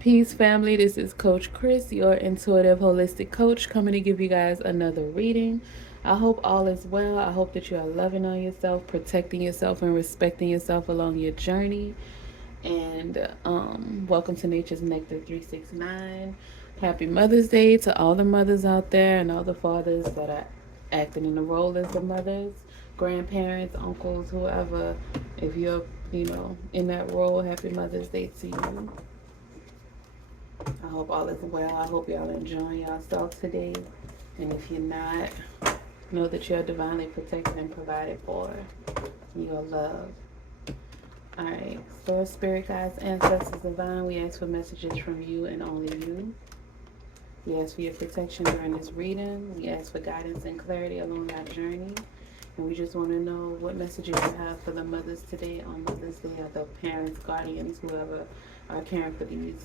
Peace, family. This is Coach Chris, your intuitive holistic coach, coming to give you guys another reading. I hope all is well. I hope that you are loving on yourself, protecting yourself, and respecting yourself along your journey. And welcome to Nature's Nectar 369. Happy Mother's Day to all the mothers out there and all the fathers that are acting in the role as the mothers, grandparents, uncles, whoever. If you're, in that role, happy Mother's Day to you. I hope all is well. I hope y'all enjoying yourself today. And if you're not, know that you're divinely protected and provided for. You are loved. Alright, so spirit guides, ancestors divine, we ask for messages from you and only you. We ask for your protection during this reading. We ask for guidance and clarity along our journey. And we just want to know what messages you have for the mothers today on Mother's Day, or the parents, guardians, whoever are caring for these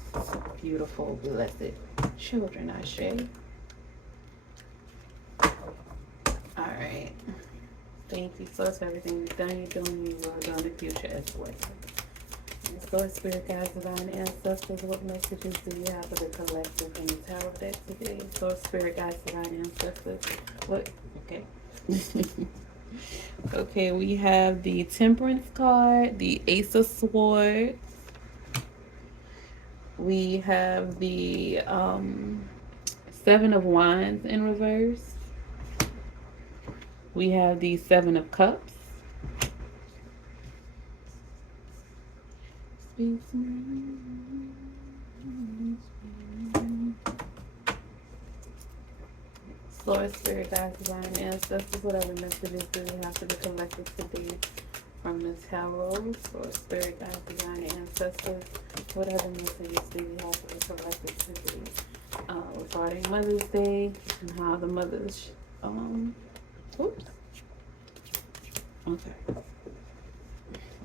beautiful, blessed children, I say. Alright. Thank you, Source, for everything you've done, you're doing, you will do in the future as well. Source, spirit guides, divine ancestors, what messages do you have for the collective in the tarot deck today? Source, spirit guides, divine ancestors, what? Okay. Okay, we have the Temperance card, the Ace of Swords. We have the Seven of Wands in reverse. We have the Seven of Cups. Source, spirit guides, divine ancestors, whatever messages do we have for the collective today from the tarot. Source, spirit guides, divine ancestors, whatever messages do we have for the collective today regarding Mother's Day and how the mothers oops. Okay.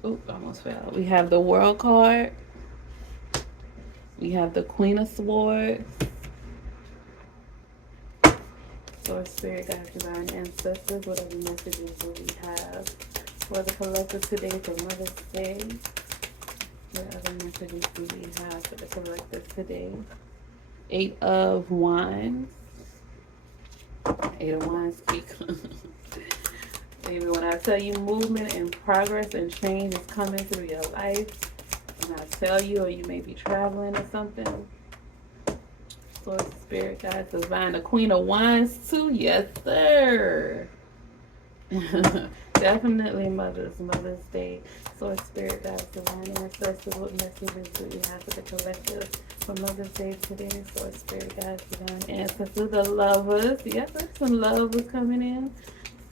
Oop, almost fell. We have the World card. We have the Queen of Swords. Source, spirit guides, divine ancestors, whatever messages do we have for the collective today for Mother's Day? What other messages do we have for the collective today? Eight of Wands. Eight of Wands speak. Baby, when I tell you movement and progress and change is coming through your life, and I tell you, or you may be traveling or something, Source, spirit guides, divine. The Queen of Wands too, yes sir. Definitely Mother's Day. Source, spirit guides, divine ancestors, what messages do we have for the collective for Mother's Day today? Source, spirit guides, divine ancestors, the lovers. Yes, there's some lovers coming in.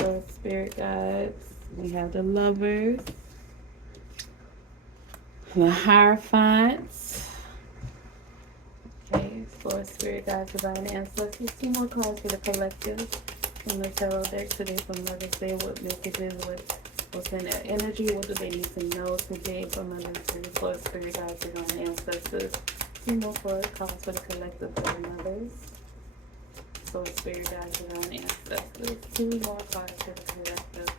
Source, spirit guides. We have the lovers. The Hierophants. Okay, Source, spirit guides, divine ancestors. Two more cards for the collective from the tarot deck today for Mother's Day. What messages, what's in their energy? What do they need to know today for Mother's Day? Source, spirit guides, divine ancestors. Two more cards for the collective for the mothers. Source, spirit guides, divine ancestors. Two more cards for the collective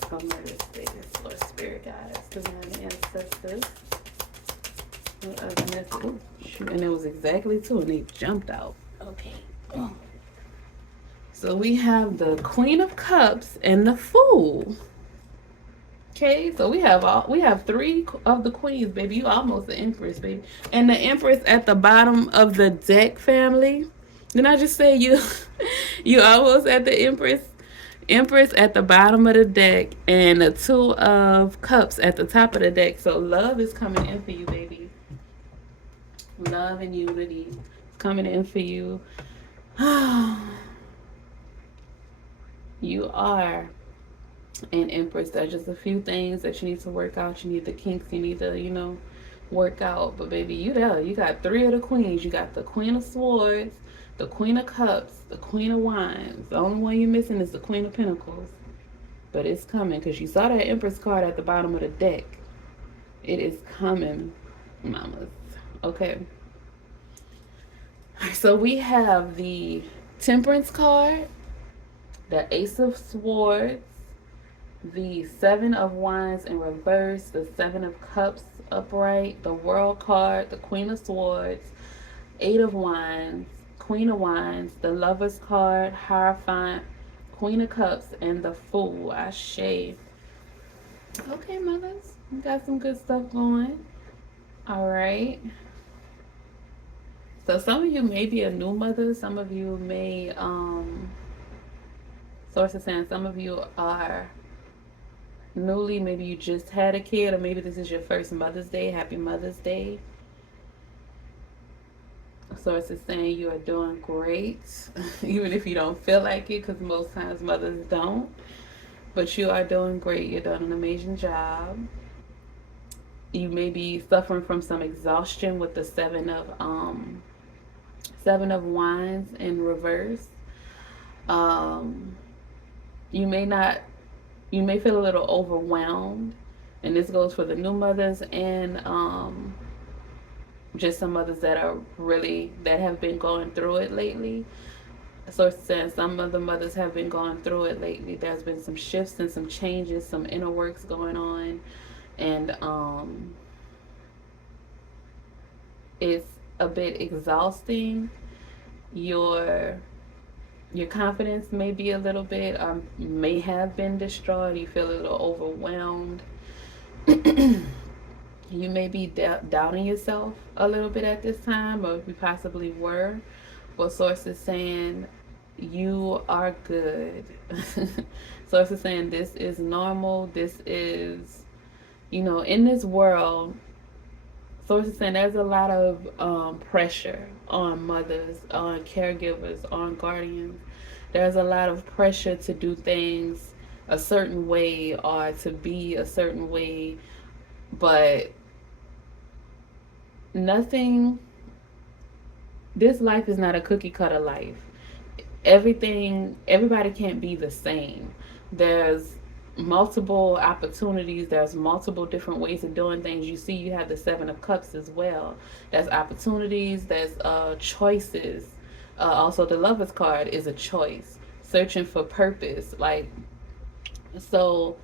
for Mother's Day. Source, spirit guides, divine ancestors. Oh, shoot, and it was exactly two, and they jumped out. Okay. Oh. So we have the Queen of Cups and the Fool. Okay, so we have three of the queens, baby. You almost the Empress, baby. And the Empress at the bottom of the deck, family. Didn't I just say you you almost at the Empress at the bottom of the deck, and the Two of Cups at the top of the deck. So love is coming in for you, baby. Love and unity is coming in for you. You are an Empress. There's just a few things that you need to work out. You need the kinks. You need to, work out. But baby, you there. You got three of the queens. You got the Queen of Swords, the Queen of Cups, the Queen of Wands. The only one you're missing is the Queen of Pentacles. But it's coming because you saw that Empress card at the bottom of the deck. It is coming, mamas. Okay. So we have the Temperance card, the Ace of Swords, the Seven of Wands in reverse, the Seven of Cups upright, the World card, the Queen of Swords, Eight of Wands, Queen of Wands, the Lovers card, Hierophant, Queen of Cups, and the Fool. Ashe. Okay, mothers, we got some good stuff going. All right. So some of you may be a new mother. Some of you may, source is saying some of you are newly, maybe you just had a kid, or maybe this is your first Mother's Day. Happy Mother's Day. Source is saying you are doing great, even if you don't feel like it, because most times mothers don't. But you are doing great. You're doing an amazing job. You may be suffering from some exhaustion with the Seven of Wands in reverse. You may not. You may feel a little overwhelmed, and this goes for the new mothers and just some mothers that have been going through it lately. Source saying some of the mothers have been going through it lately. There's been some shifts and some changes, some inner works going on, and it's a bit exhausting. Your confidence may be a little bit, may have been destroyed. You feel a little overwhelmed. You may be doubting yourself a little bit at this time, or you possibly were. But Source is saying you are good. Source is saying this is normal. This is, in this world, Source is saying there's a lot of pressure on mothers, on caregivers, on guardians. There's a lot of pressure to do things a certain way or to be a certain way, but this life is not a cookie cutter life. Everybody can't be the same. There's multiple opportunities. There's multiple different ways of doing things. You see, you have the Seven of Cups as well. There's opportunities. There's choices. Also, the Lovers card is a choice. Searching for purpose. So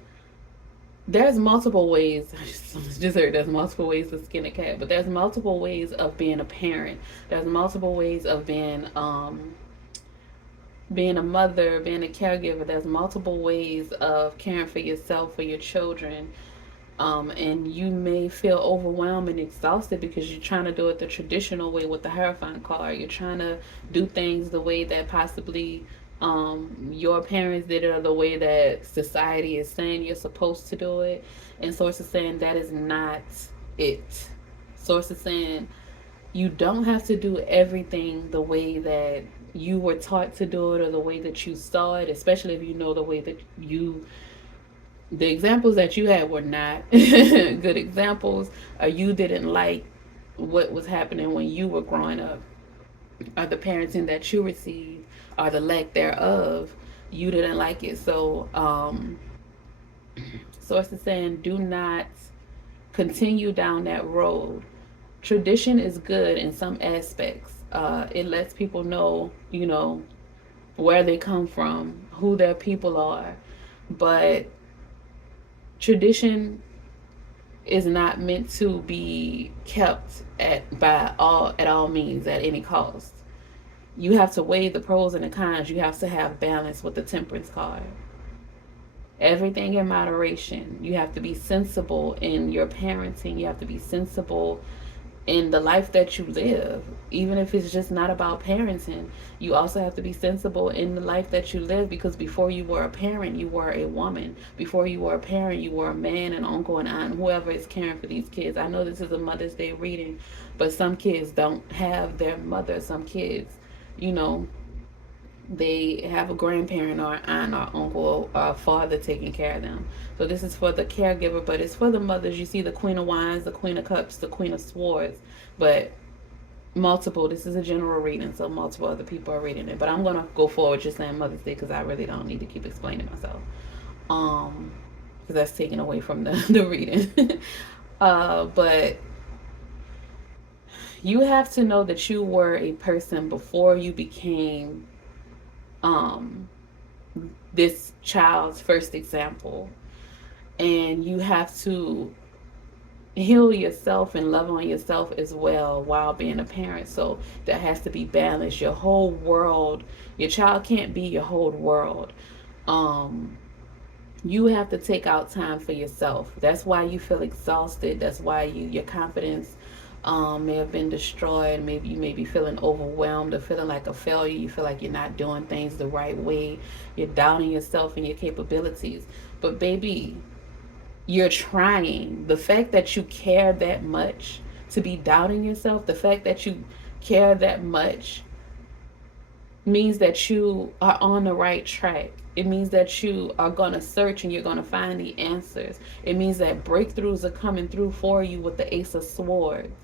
there's multiple ways. I just heard there's multiple ways to skin a cat, but there's multiple ways of being a parent. There's multiple ways of being a mother, being a caregiver. There's multiple ways of caring for yourself, for your children. And you may feel overwhelmed and exhausted because you're trying to do it the traditional way with the Hierophant card. You're trying to do things the way that possibly your parents did it, or the way that society is saying you're supposed to do it. And Source is saying that is not it. Source is saying you don't have to do everything the way that you were taught to do it, or the way that you saw it, especially if you know the way that the examples that you had were not good examples, or you didn't like what was happening when you were growing up, or the parenting that you received, or the lack thereof. You didn't like it. So Source is saying do not continue down that road. Tradition is good in some aspects. It lets people know, where they come from, who their people are. But tradition is not meant to be kept at all means, at any cost. You have to weigh the pros and the cons. You have to have balance with the Temperance card. Everything in moderation. You have to be sensible in your parenting. You have to be sensible in the life that you live, even if it's just not about parenting. You also have to be sensible in the life that you live, because before you were a parent, you were a woman. Before you were a parent, you were a man, an uncle, and aunt, whoever is caring for these kids. I know this is a Mother's Day reading, but some kids don't have their mother. Some kids, they have a grandparent or an aunt or uncle or a father taking care of them. So this is for the caregiver, but it's for the mothers. You see the Queen of Wands, the Queen of Cups, the Queen of Swords, but multiple. This is a general reading, so multiple other people are reading it. But I'm gonna go forward just saying Mother's Day, because I really don't need to keep explaining myself, because that's taken away from the reading. But you have to know that you were a person before you became this child's first example, and you have to heal yourself and love on yourself as well while being a parent. So that has to be balanced. Your whole world, your child can't be your whole world. Um, you have to take out time for yourself. That's why you feel exhausted. That's why your confidence may have been destroyed. Maybe you may be feeling overwhelmed or feeling like a failure. You feel like you're not doing things the right way. You're doubting yourself and your capabilities. But baby, you're trying. The fact that you care that much to be doubting yourself, the fact that you care that much means that you are on the right track. It means that you are going to search and you're going to find the answers. It means that breakthroughs are coming through for you with the Ace of Swords.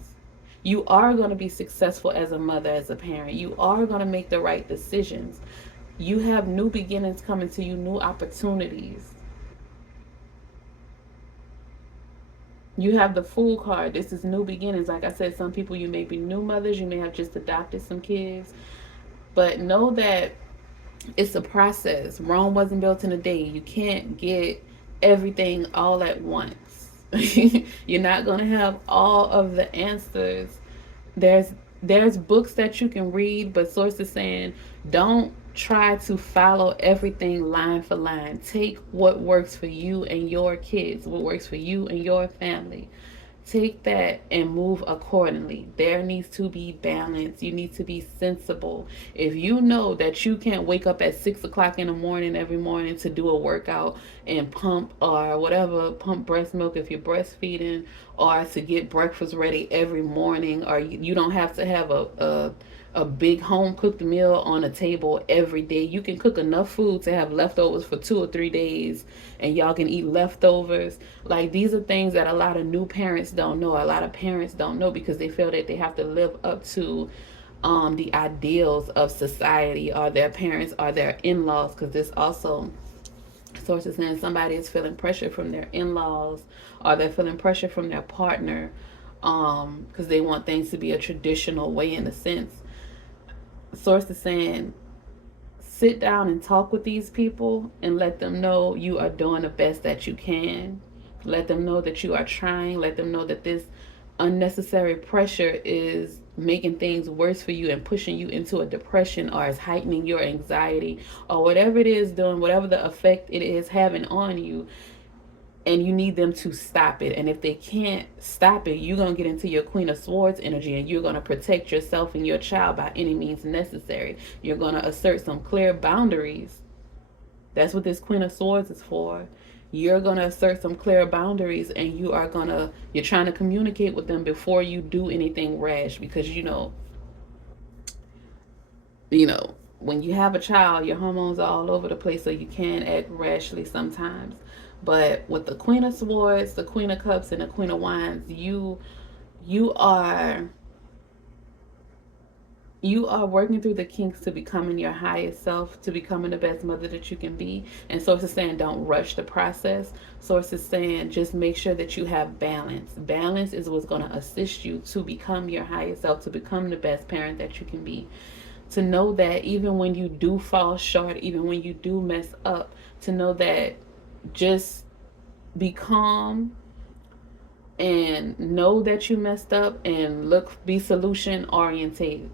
You are going to be successful as a mother, as a parent. You are going to make the right decisions. You have new beginnings coming to you, new opportunities. You have the Fool card. This is new beginnings. Like I said, some people, you may be new mothers. You may have just adopted some kids. But know that it's a process. Rome wasn't built in a day. You can't get everything all at once. You're not going to have all of the answers. There's books that you can read, but sources saying don't try to follow everything line for line. Take what works for you and your kids, what works for you and your family. Take that and move accordingly. There needs to be balance. You need to be sensible. If you know that you can't wake up at 6 o'clock in the morning every morning to do a workout and pump or whatever, pump breast milk if you're breastfeeding, or to get breakfast ready every morning, or you don't have to have a big home cooked meal on a table every day. You can cook enough food to have leftovers for 2 or 3 days, and y'all can eat leftovers. Like, these are things that a lot of new parents don't know. A lot of parents don't know because they feel that they have to live up to the ideals of society or their parents or their in-laws, because this also sources saying somebody is feeling pressure from their in-laws or they're feeling pressure from their partner because they want things to be a traditional way in a sense. Source is saying sit down and talk with these people and let them know you are doing the best that you can. Let them know that you are trying. Let them know that this unnecessary pressure is making things worse for you and pushing you into a depression, or is heightening your anxiety, or whatever it is doing, whatever the effect it is having on you, and you need them to stop it. And if they can't stop it, you're going to get into your Queen of Swords energy, and you're going to protect yourself and your child by any means necessary. You're going to assert some clear boundaries. That's what this Queen of Swords is for. You're going to assert some clear boundaries, and you're trying to communicate with them before you do anything rash, because when you have a child, your hormones are all over the place, so you can act rashly sometimes. But with the Queen of Swords, the Queen of Cups, and the Queen of Wands, you are working through the kinks to becoming your highest self, to becoming the best mother that you can be. And Source is saying don't rush the process. Source is saying just make sure that you have balance. Balance is what's going to assist you to become your highest self, to become the best parent that you can be. To know that even when you do fall short, even when you do mess up, to know that just be calm and know that you messed up, and be solution orientated.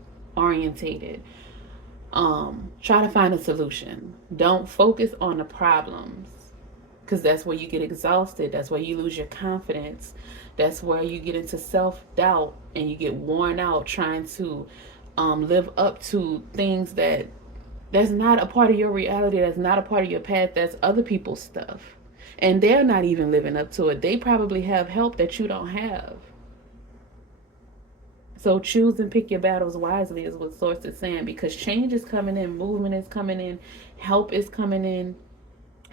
Try to find a solution. Don't focus on the problems, because that's where you get exhausted. That's where you lose your confidence. That's where you get into self-doubt and you get worn out trying to live up to things that's not a part of your reality, that's not a part of your path, that's other people's stuff. And they're not even living up to it. They probably have help that you don't have. So choose and pick your battles wisely is what Source is saying, because change is coming in, movement is coming in, help is coming in.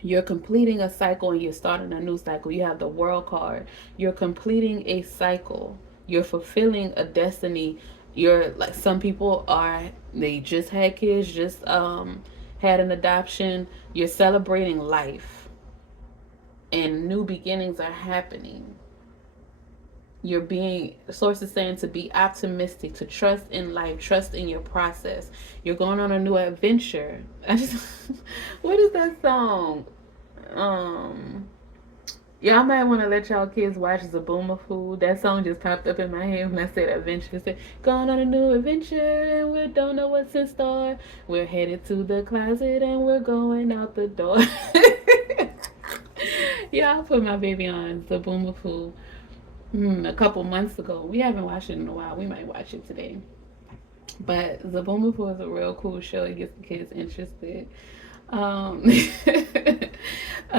You're completing a cycle and you're starting a new cycle. You have the World card. You're completing a cycle. You're fulfilling a destiny. You're like, some people they just had kids, just had an adoption. You're celebrating life, and new beginnings are happening. You're being, Source is saying to be optimistic, to trust in life, trust in your process. You're going on a new adventure. What is that song? Y'all might want to let y'all kids watch Zaboomafoo. That song just popped up in my head when I said adventure. It said, going on a new adventure and we don't know what's in store. We're headed to the closet and we're going out the door. Yeah, I put my baby on Zaboomafoo a couple months ago. We haven't watched it in a while. We might watch it today. But Zaboomafoo is a real cool show. It gets the kids interested. Um,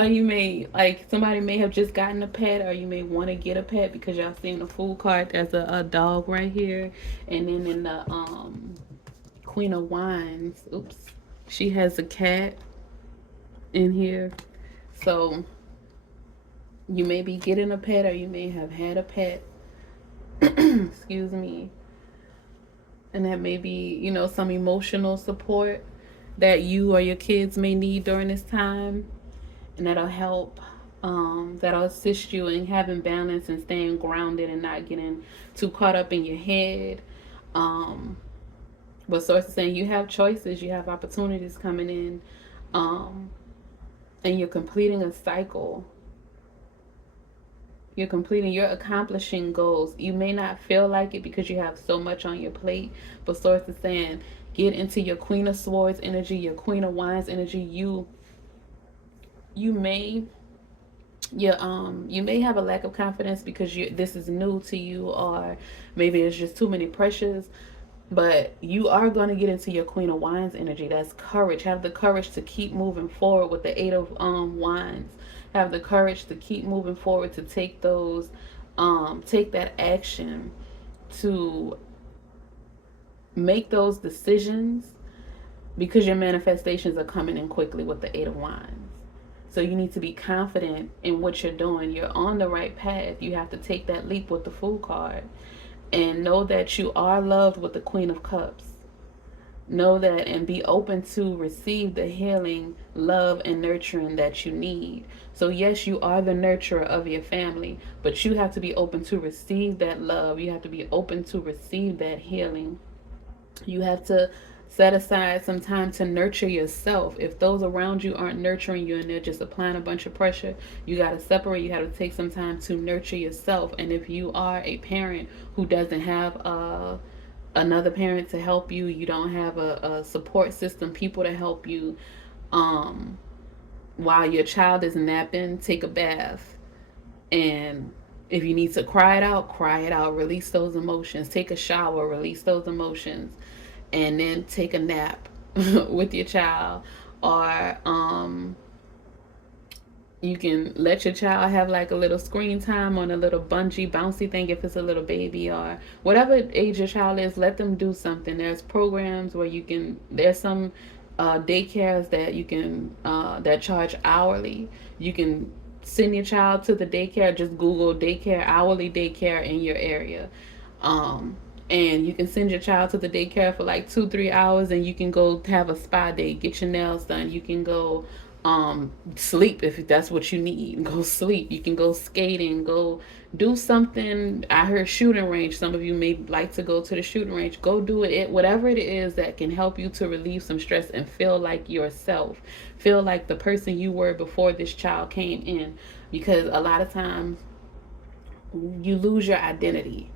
you may like somebody may have just gotten a pet, or you may want to get a pet because y'all seen the food cart. There's a dog right here, and then in the Queen of Wines, oops, she has a cat in here. So you may be getting a pet, or you may have had a pet. Excuse me, and that may be some emotional support that you or your kids may need during this time, and that'll help. That'll assist you in having balance and staying grounded and not getting too caught up in your head. Um, but source is saying you have choices, you have opportunities coming in, um, and you're completing a cycle. You're accomplishing goals. You may not feel like it because you have so much on your plate, but source is saying get into your Queen of Swords energy, your Queen of Wands energy. You may you may have a lack of confidence because this is new to you, or maybe it's just too many pressures, but you are going to get into your Queen of Wands energy. That's courage. Have the courage to keep moving forward with the Eight of Wands. Have the courage to keep moving forward, to take take that action, to make those decisions, because your manifestations are coming in quickly with the Eight of Wands. So you need to be confident in what you're doing. You're on the right path. You have to take that leap with the Fool card. And know that you are loved with the Queen of Cups. Know that and be open to receive the healing, love, and nurturing that you need. So yes, you are the nurturer of your family, but you have to be open to receive that love. You have to be open to receive that healing. You have to set aside some time to nurture yourself. If those around you aren't nurturing you and they're just applying a bunch of pressure, you got to separate. You have to take some time to nurture yourself. And if you are a parent who doesn't have another parent to help you, you don't have a support system, people to help you while your child is napping, take a bath. And if you need to cry it out, cry it out. Release those emotions. Take a shower, release those emotions, and then take a nap with your child. Or you can let your child have like a little screen time on a little bungee bouncy thing if it's a little baby, or whatever age your child is. Let them do something. There's programs where there's some daycares that you can that charge hourly. You can send your child to the daycare. Just Google daycare, hourly daycare in your area. And you can send your child to the daycare for like 2-3 hours, and you can go have a spa day, get your nails done. You can go sleep if that's what you need. Go sleep. You can go skating, go do something. I heard shooting range. Some of you may like to go to the shooting range. Go do it. Whatever it is that can help you to relieve some stress and feel like yourself. Feel like the person you were before this child came in. Because a lot of times you lose your identity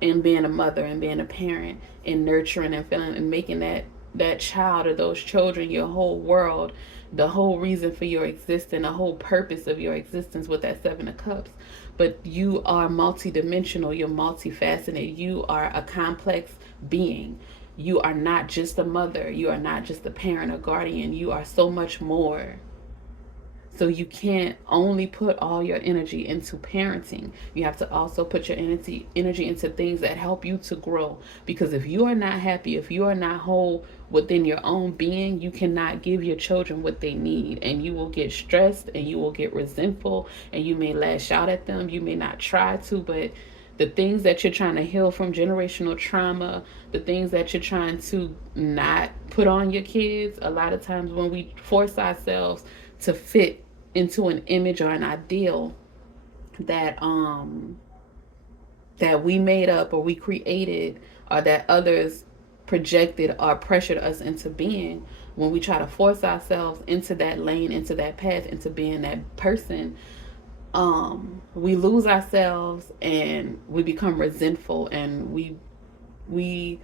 in being a mother and being a parent and nurturing and feeling and making that child or those children your whole world, the whole reason for your existence, the whole purpose of your existence with that Seven of Cups. But you are multidimensional, you're multifaceted, you are a complex being. You are not just a mother, you are not just a parent or guardian, you are so much more. So you can't only put all your energy into parenting. You have to also put your energy into things that help you to grow. Because if you are not happy, if you are not whole within your own being, you cannot give your children what they need. And you will get stressed and you will get resentful and you may lash out at them. You may not try to, but the things that you're trying to heal from generational trauma, the things that you're trying to not put on your kids, a lot of times when we force ourselves to fit into an image or an ideal that that we made up or we created, or that others projected or pressured us into being, when we try to force ourselves into that lane, into that path, into being that person, We lose ourselves and we become resentful, and we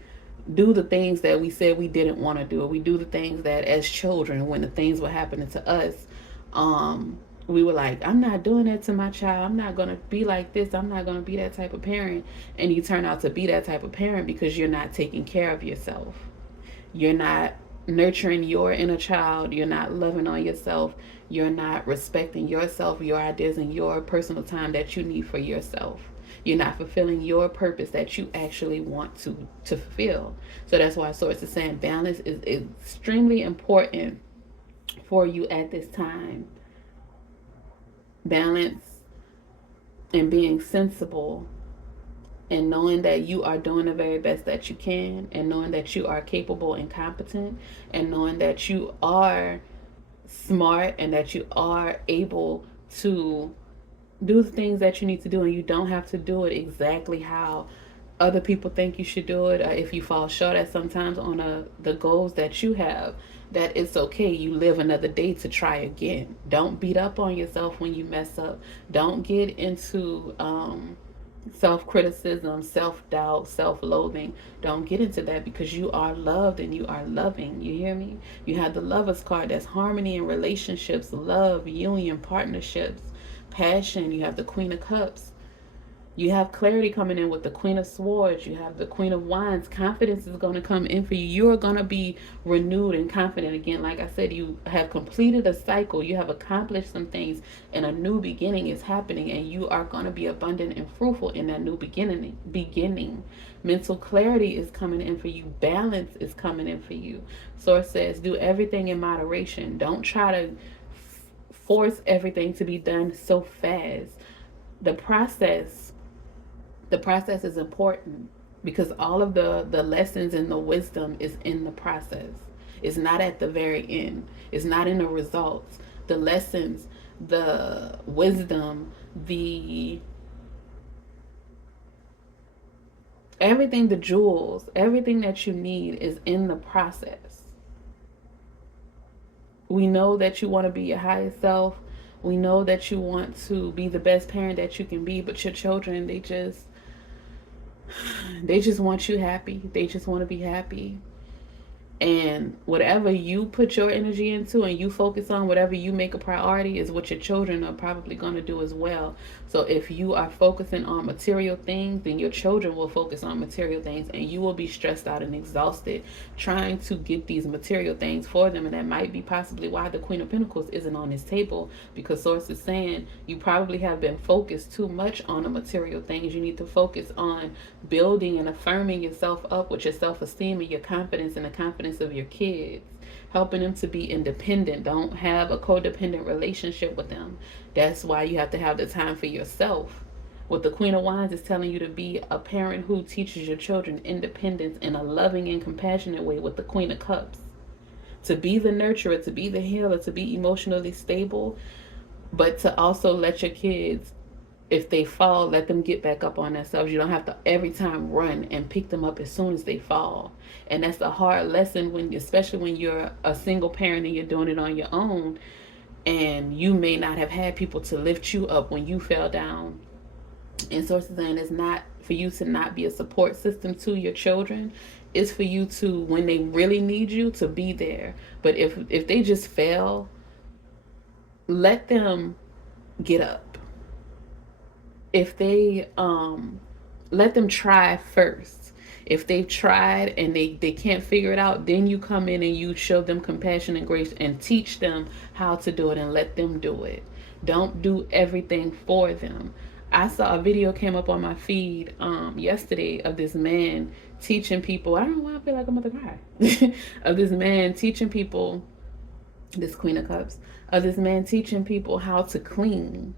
do the things that we said we didn't want to do. We do the things that as children, when the things were happening to us, we were like, I'm not doing that to my child. I'm not going to be like this. I'm not going to be that type of parent. And you turn out to be that type of parent because you're not taking care of yourself. You're not nurturing your inner child. You're not loving on yourself. You're not respecting yourself, your ideas, and your personal time that you need for yourself. You're not fulfilling your purpose that you actually want to fulfill. So that's why Source is saying balance is extremely important for you at this time. Balance and being sensible, and knowing that you are doing the very best that you can, and knowing that you are capable and competent, and knowing that you are smart, and that you are able to do the things that you need to do, and you don't have to do it exactly how other people think you should do it. If you fall short at sometimes on the goals that you have, that it's okay. You live another day to try again. Don't beat up on yourself when you mess up. Don't get into self criticism, self doubt, self loathing. Don't get into that, because you are loved and you are loving. You hear me? You have the Lovers card, that's harmony in relationships, love, union, partnerships, passion. You have the Queen of Cups. You have clarity coming in with the Queen of Swords. You have the Queen of Wands. Confidence is going to come in for you. You are going to be renewed and confident again. Like I said, you have completed a cycle. You have accomplished some things, and a new beginning is happening, and you are going to be abundant and fruitful in that new beginning. Mental clarity is coming in for you. Balance is coming in for you. Source says, do everything in moderation. Don't try to force everything to be done so fast. The process is important, because all of the lessons and the wisdom is in the process. It's not at the very end. It's not in the results. The lessons, the wisdom, the everything, the jewels, everything that you need is in the process. We know that you want to be your highest self. We know that you want to be the best parent that you can be, but your children, they just want you happy. They just want to be happy. And whatever you put your energy into and you focus on, whatever you make a priority, is what your children are probably going to do as well. So if you are focusing on material things, then your children will focus on material things, and you will be stressed out and exhausted trying to get these material things for them. And that might be possibly why the Queen of Pentacles isn't on this table, because Source is saying you probably have been focused too much on the material things. You need to focus on building and affirming yourself up with your self-esteem and your confidence, and the confidence of your kids, helping them to be independent. Don't have a codependent relationship with them. That's why you have to have the time for yourself. What the Queen of Wands is telling you to be a parent who teaches your children independence in a loving and compassionate way with the Queen of Cups. To be the nurturer, to be the healer, to be emotionally stable, but to also let your kids, if they fall, let them get back up on themselves. You don't have to every time run and pick them up as soon as they fall. And that's a hard lesson, especially when you're a single parent and you're doing it on your own, and you may not have had people to lift you up when you fell down. And Source is saying it's not for you to not be a support system to your children. It's for you to, when they really need you, to be there. But if they just fail, let them get up. If they let them try first. If they've tried and they can't figure it out, then you come in and you show them compassion and grace and teach them how to do it, and let them do it. Don't do everything for them. I saw a video came up on my feed yesterday of this man teaching people. I don't know why I feel like I'm about to cry. Of this man teaching people, this Queen of Cups, of this man teaching people how to clean.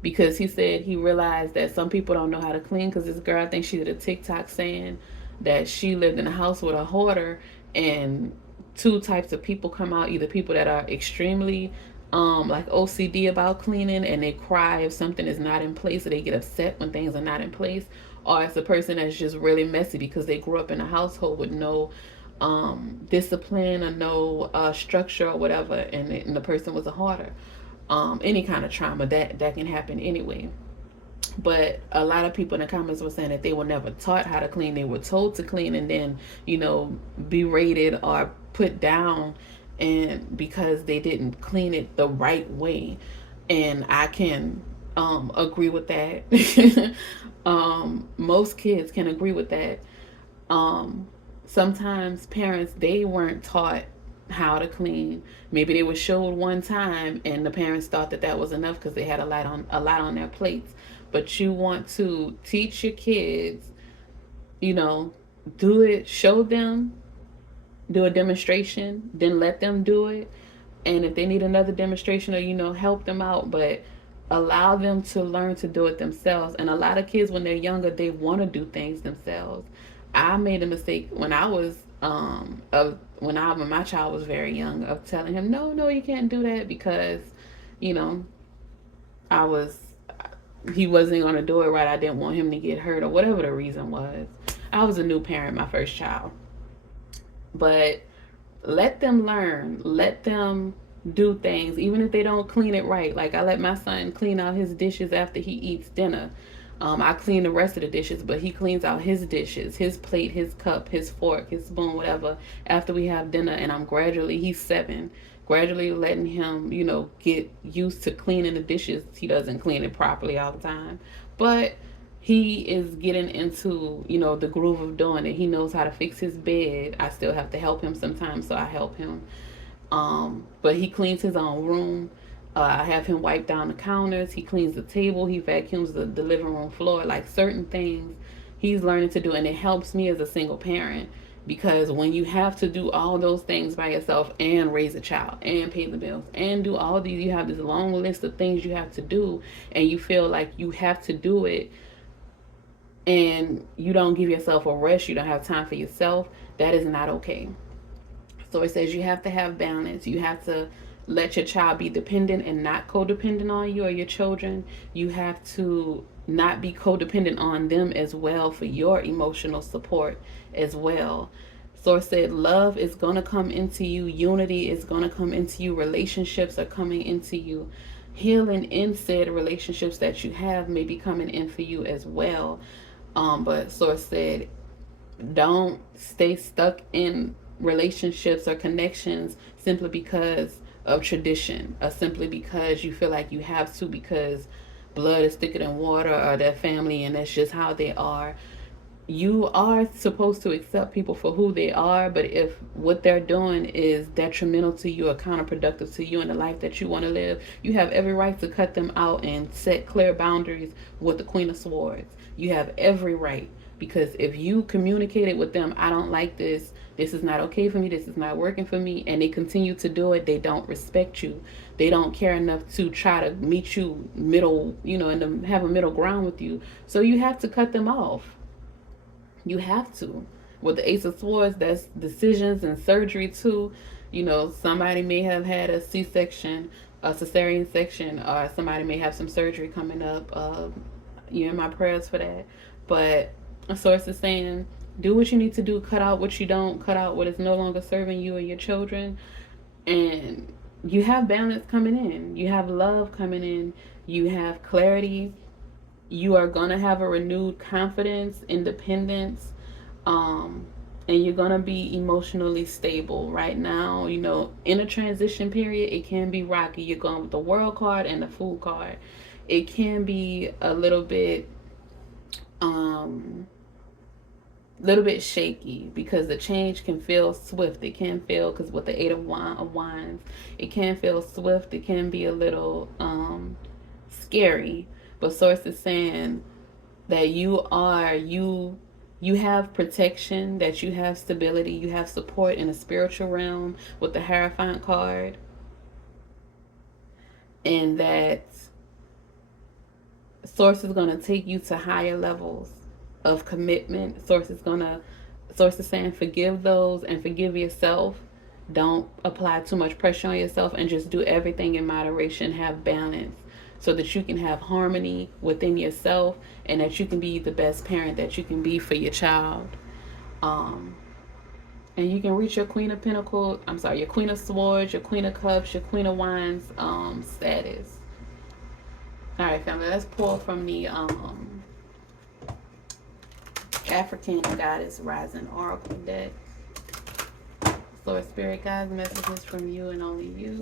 Because he said he realized that some people don't know how to clean, because this girl, I think she did a TikTok saying that she lived in a house with a hoarder, and two types of people come out. Either people that are extremely like OCD about cleaning, and they cry if something is not in place, or they get upset when things are not in place, or it's a person that's just really messy because they grew up in a household with no discipline or no structure or whatever, and the person was a hoarder. any kind of trauma that can happen anyway. But a lot of people in the comments were saying that they were never taught how to clean. They were told to clean and then, berated or put down, and because they didn't clean it the right way. And I can agree with that. Most kids can agree with that. um Sometimes parents, they weren't taught how to clean. Maybe they were showed one time and the parents thought that that was enough because they had a lot on their plates. But you want to teach your kids, you know do it, show them, do a demonstration, then let them do it. And if they need another demonstration, or help them out, but allow them to learn to do it themselves. And a lot of kids, when they're younger, they want to do things themselves. I made a mistake when I was when my child was very young, of telling him, no, no, you can't do that, because you know I was he wasn't going to do it right. I didn't want him to get hurt, or whatever the reason was. I was a new parent, my first child. But let them learn, let them do things, even if they don't clean it right. Like, I let my son clean out his dishes after he eats dinner. I clean the rest of the dishes, but he cleans out his dishes, his plate, his cup, his fork, his spoon, whatever, after we have dinner. And he's 7, gradually letting him, get used to cleaning the dishes. He doesn't clean it properly all the time, but he is getting into, the groove of doing it. He knows how to fix his bed. I still have to help him sometimes, so I help him. But he cleans his own room. I have him wipe down the counters. He cleans the table. He vacuums the living room floor. Like, certain things he's learning to do, and it helps me as a single parent, because when you have to do all those things by yourself and raise a child and pay the bills and do all these, you have this long list of things you have to do, and you feel like you have to do it, and you don't give yourself a rest, you don't have time for yourself, that is not okay. So it says you have to have balance. You have to let your child be dependent and not codependent on you or your children. You have to not be codependent on them as well for your emotional support as well. Source said love is going to come into you, unity is going to come into you, relationships are coming into you. Healing in said relationships that you have may be coming in for you as well. But Source said, don't stay stuck in relationships or connections simply because of tradition, or simply because you feel like you have to, because blood is thicker than water, or their family and that's just how they are. You are supposed to accept people for who they are, but if what they're doing is detrimental to you or counterproductive to you and the life that you want to live, you have every right to cut them out and set clear boundaries with the Queen of Swords. You have every right, because if you communicated with them, I don't like this, this is not okay for me, this is not working for me, and they continue to do it, they don't respect you. They don't care enough to try to meet you middle, and have a middle ground with you. So you have to cut them off. You have to. With the Ace of Swords, that's decisions and surgery too. Somebody may have had a C-section, a cesarean section, or somebody may have some surgery coming up. You're in my prayers for that. But a source is saying, do what you need to do. Cut out what you don't. Cut out what is no longer serving you or your children. And you have balance coming in. You have love coming in. You have clarity. You are going to have a renewed confidence, independence, and you're going to be emotionally stable. Right now, in a transition period, it can be rocky. You're going with the World card and the Fool card. It can be a little bit shaky, because the change can feel swift. It can feel, because with the Eight of Wands, it can feel swift. It can be a little scary. But Source is saying that you have protection, that you have stability, you have support in the spiritual realm with the Hierophant card, and that Source is going to take you to higher levels of commitment. Source is saying forgive those and forgive yourself. Don't apply too much pressure on yourself, and just do everything in moderation. Have balance, so that you can have harmony within yourself, and that you can be the best parent that you can be for your child. And you can reach your Queen of Pentacles, I'm sorry, your Queen of Swords, your Queen of Cups, your Queen of Wands status. All right, family, let's pull from the African Goddess Rising Oracle deck. Source Spirit Guides, messages from you and only you.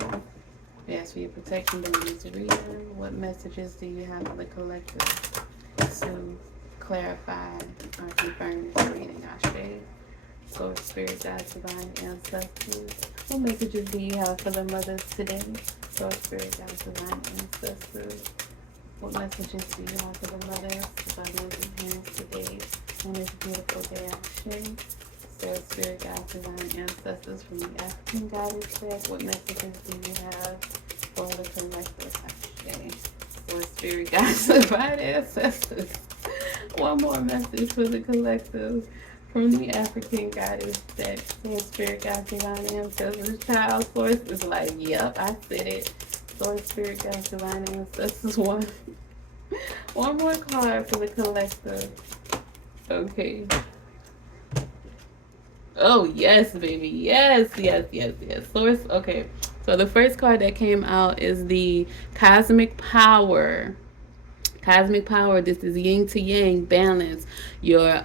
We ask for your protection during this reading. What messages do you have for the collective to clarify or confirm this reading? Ashe. Source Spirit Guides, Divine Ancestors. What messages do you have for the mothers today? Source Spirit Guides, Divine Ancestors. What messages do you have for the mothers, guardians, and hands today on this beautiful day? Ashe. Source Spirit Guides, Divine Ancestors from the African Goddess deck. What messages do you have for the collective? Ashe. Source Spirit Guides, Divine Ancestors. One more message for the collective from the African Goddess deck. Source Spirit Guides, Divine Ancestors. Child Source is like, yep, I said it. Source Spirit Guides, Divine Ancestors. One more card for the collective. Okay. Oh, yes, baby. Yes, yes, yes, yes. Source, okay. So the first card that came out is the Cosmic Power. Cosmic Power, this is yin to yang, balance. Your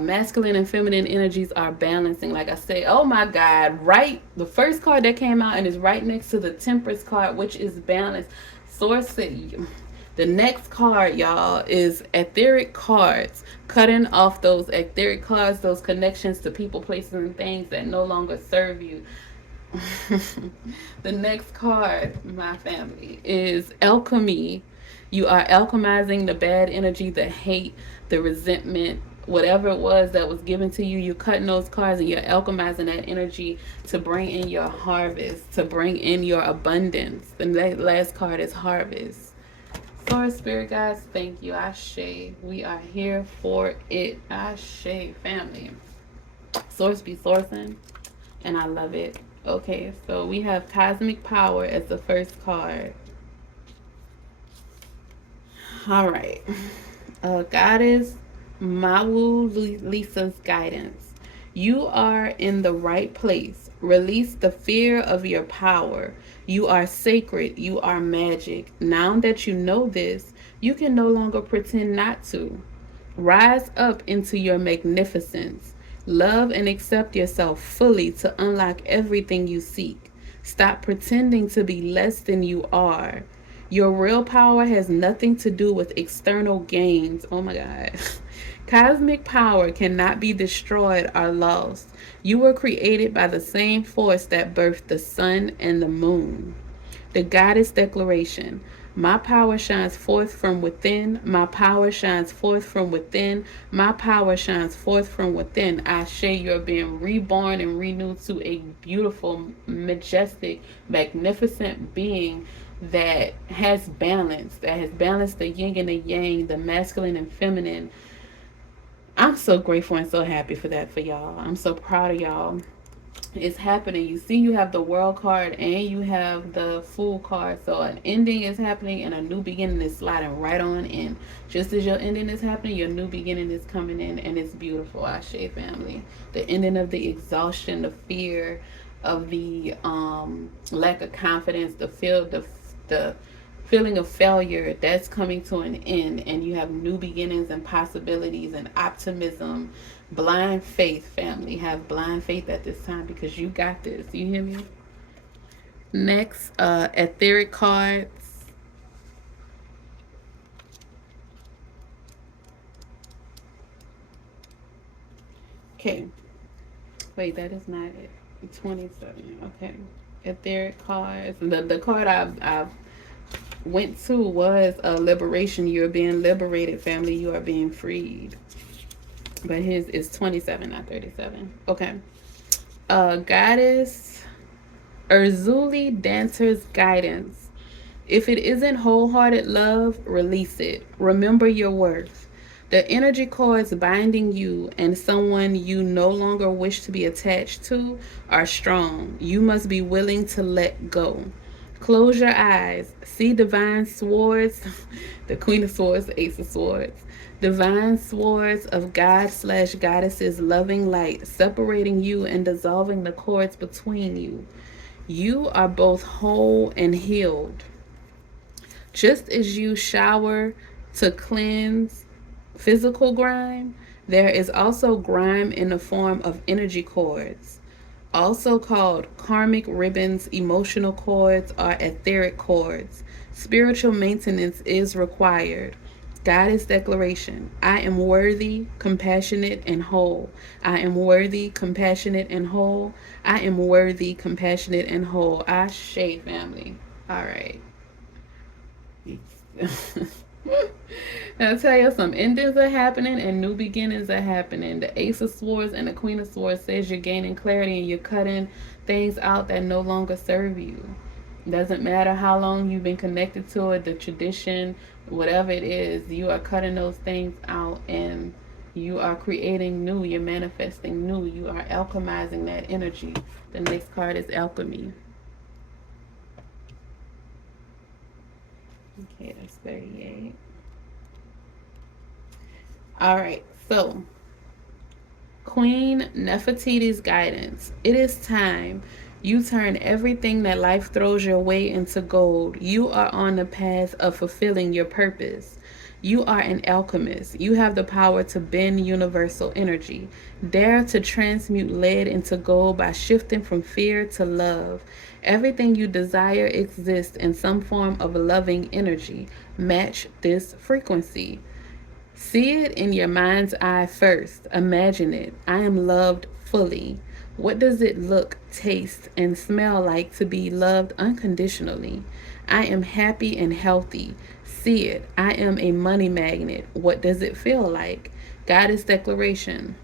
masculine and feminine energies are balancing. Like I say, oh my God, right? The first card that came out and is right next to the Temperance card, which is balance. Source said, the next card, y'all, is etheric cards. Cutting off those etheric cards, those connections to people, places, and things that no longer serve you. The next card, my family, is alchemy. You are alchemizing the bad energy, the hate, the resentment, whatever it was that was given to you. You're cutting those cards and you're alchemizing that energy to bring in your harvest, to bring in your abundance. The last card is harvest. Source Spirit Guides, thank you. Ashe. We are here for it. Ashe, family. Source be sourcing, and I love it. Okay, so we have Cosmic Power as the first card. All right. Goddess Mawu Lisa's guidance. You are in the right place. Release the fear of your power. You are sacred. You are magic. Now that you know this, you can no longer pretend not to. Rise up into your magnificence. Love and accept yourself fully to unlock everything you seek. Stop pretending to be less than you are. Your real power has nothing to do with external gains. Oh my God. Cosmic power cannot be destroyed or lost. You were created by the same force that birthed the sun and the moon. The Goddess Declaration. My power shines forth from within. My power shines forth from within. My power shines forth from within. Ashe, you're being reborn and renewed to a beautiful, majestic, magnificent being that has balance, that has balanced the yin and the yang, the masculine and feminine. I'm so grateful and so happy for that for y'all. I'm so proud of y'all. It's happening. You see, you have the World card and you have the Fool card. So an ending is happening and a new beginning is sliding right on in. Just as your ending is happening, your new beginning is coming in, and it's beautiful. Ashe, family. The ending of the exhaustion, the fear of the lack of confidence, the feeling of failure, that's coming to an end, and you have new beginnings and possibilities and optimism. Blind faith, family. Have blind faith at this time because you got this. You hear me? Next, etheric cards. Okay. Wait, that is not it. 27. Okay. Etheric cards. The card I've went to was liberation. You're being liberated, family. You are being freed. But his is 27, not 37. Okay. Goddess Urzuli Dancer's guidance. If it isn't wholehearted love, release it. Remember your worth. The energy cords binding you and someone you no longer wish to be attached to are strong. You must be willing to let go. Close your eyes. See divine swords, the Queen of Swords, the Ace of Swords. Divine swords of God/goddesses loving light, separating you and dissolving the cords between you. You are both whole and healed. Just as you shower to cleanse physical grime, there is also grime in the form of energy cords, also called karmic ribbons, emotional cords, or etheric cords. Spiritual maintenance is required. Goddess declaration: I am worthy, compassionate, and whole. I am worthy, compassionate, and whole. I am worthy, compassionate, and whole. Ashe, family. All right. I'll tell you, some endings are happening and new beginnings are happening. The Ace of Swords and the Queen of Swords says you're gaining clarity and you're cutting things out that no longer serve you. Doesn't matter how long you've been connected to it, the tradition, whatever it is, you are cutting those things out and you are creating new. You're manifesting new. You are alchemizing that energy. The next card is Alchemy. Okay, that's 38. All right, so Queen Nefertiti's guidance. It is time. You turn everything that life throws your way into gold. You are on the path of fulfilling your purpose. You are an alchemist. You have the power to bend universal energy. Dare to transmute lead into gold by shifting from fear to love. Everything you desire exists in some form of loving energy. Match this frequency. See it in your mind's eye first. Imagine it. I am loved fully. What does it look, taste, and smell like to be loved unconditionally? I am happy and healthy. See it. I am a money magnet. What does it feel like? Goddess declaration.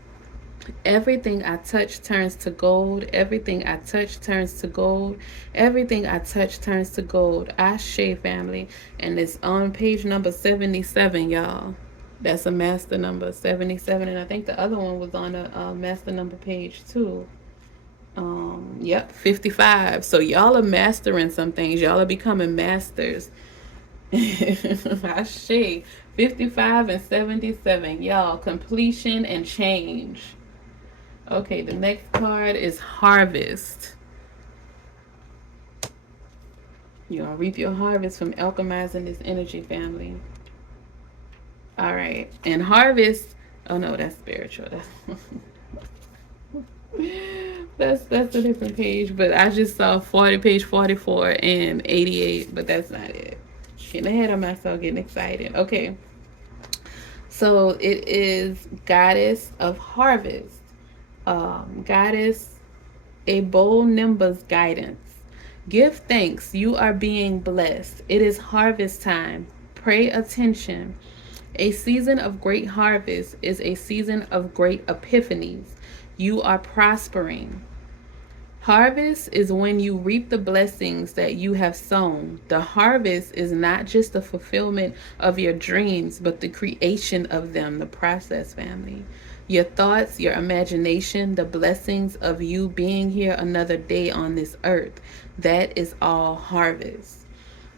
Everything I touch turns to gold. Everything I touch turns to gold. Everything I touch turns to gold. Ashe, family. And it's on page number 77, y'all. That's a master number, 77. And I think the other one was on a master number page too. Yep, 55. So y'all are mastering some things. Y'all are becoming masters. Ashe. 55 and 77. Y'all, completion and change. Okay, the next card is Harvest. You'll reap your harvest from alchemizing this energy, family. All right, and Harvest. Oh no, that's spiritual. That's a different page. But I just saw page 44 and 88, but that's not it. Getting ahead of myself, getting excited. Okay, so it is Goddess of Harvest. Goddess Ebo Nimba's guidance. Give thanks, you are being blessed. It is harvest time. Pay attention. A season of great harvest is a season of great epiphanies. You are prospering. Harvest is when you reap the blessings that you have sown. The harvest is not just the fulfillment of your dreams, but the creation of them, the process, family. Your thoughts, your imagination, the blessings of you being here another day on this earth. That is all harvest.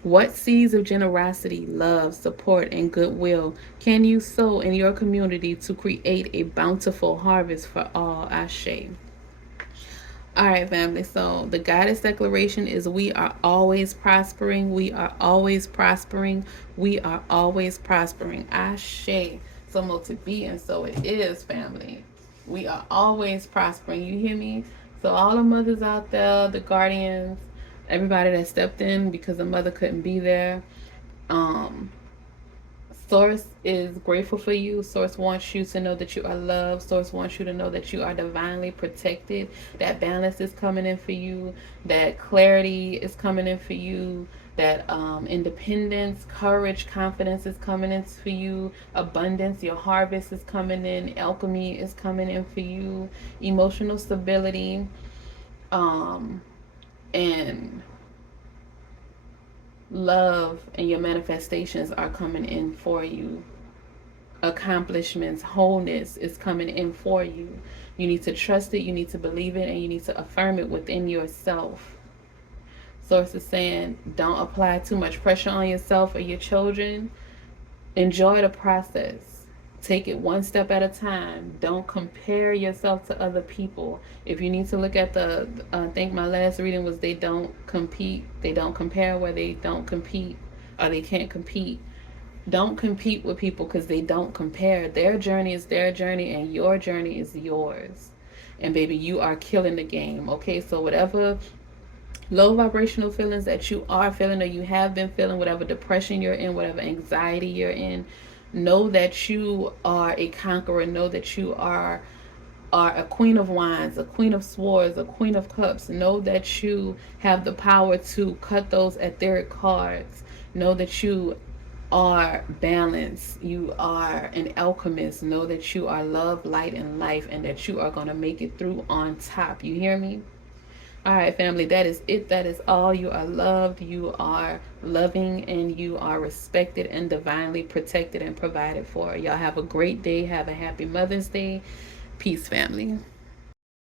What seeds of generosity, love, support, and goodwill can you sow in your community to create a bountiful harvest for all? Ashe. All right, family. So the Goddess declaration is we are always prospering. We are always prospering. We are always prospering. Ashe. So to be, and so it is, family. We are always prospering. You hear me? So all the mothers out there, the guardians, everybody that stepped in because the mother couldn't be there. Source is grateful for you. Source wants you to know that you are loved. Source wants you to know that you are divinely protected. That balance is coming in for you. That clarity is coming in for you. That independence, courage, confidence is coming in for you. Abundance, your harvest is coming in. Alchemy is coming in for you. Emotional stability, and love and your manifestations are coming in for you. Accomplishments, wholeness is coming in for you. You need to trust it, you need to believe it, and you need to affirm it within yourself. Source is saying don't apply too much pressure on yourself or your children. Enjoy the process. Take it one step at a time. Don't compare yourself to other people. If you need to look at I think my last reading was they don't compete, they don't compare, where they don't compete or they can't compete. Don't compete with people because they don't compare. Their journey is their journey and your journey is yours. And baby, you are killing the game. Okay, so whatever low vibrational feelings that you are feeling or you have been feeling, whatever depression you're in, whatever anxiety you're in, know that you are a conqueror. Know that you are a queen of wands, a queen of swords, a queen of cups. Know that you have the power to cut those etheric cards. Know that you are balance. You are an alchemist. Know that you are love, light, and life, and that you are going to make it through on top. You hear me? All right, family, that is it. That is all. You are loved, you are loving, and you are respected and divinely protected and provided for. Y'all have a great day. Have a happy Mother's Day. Peace, family.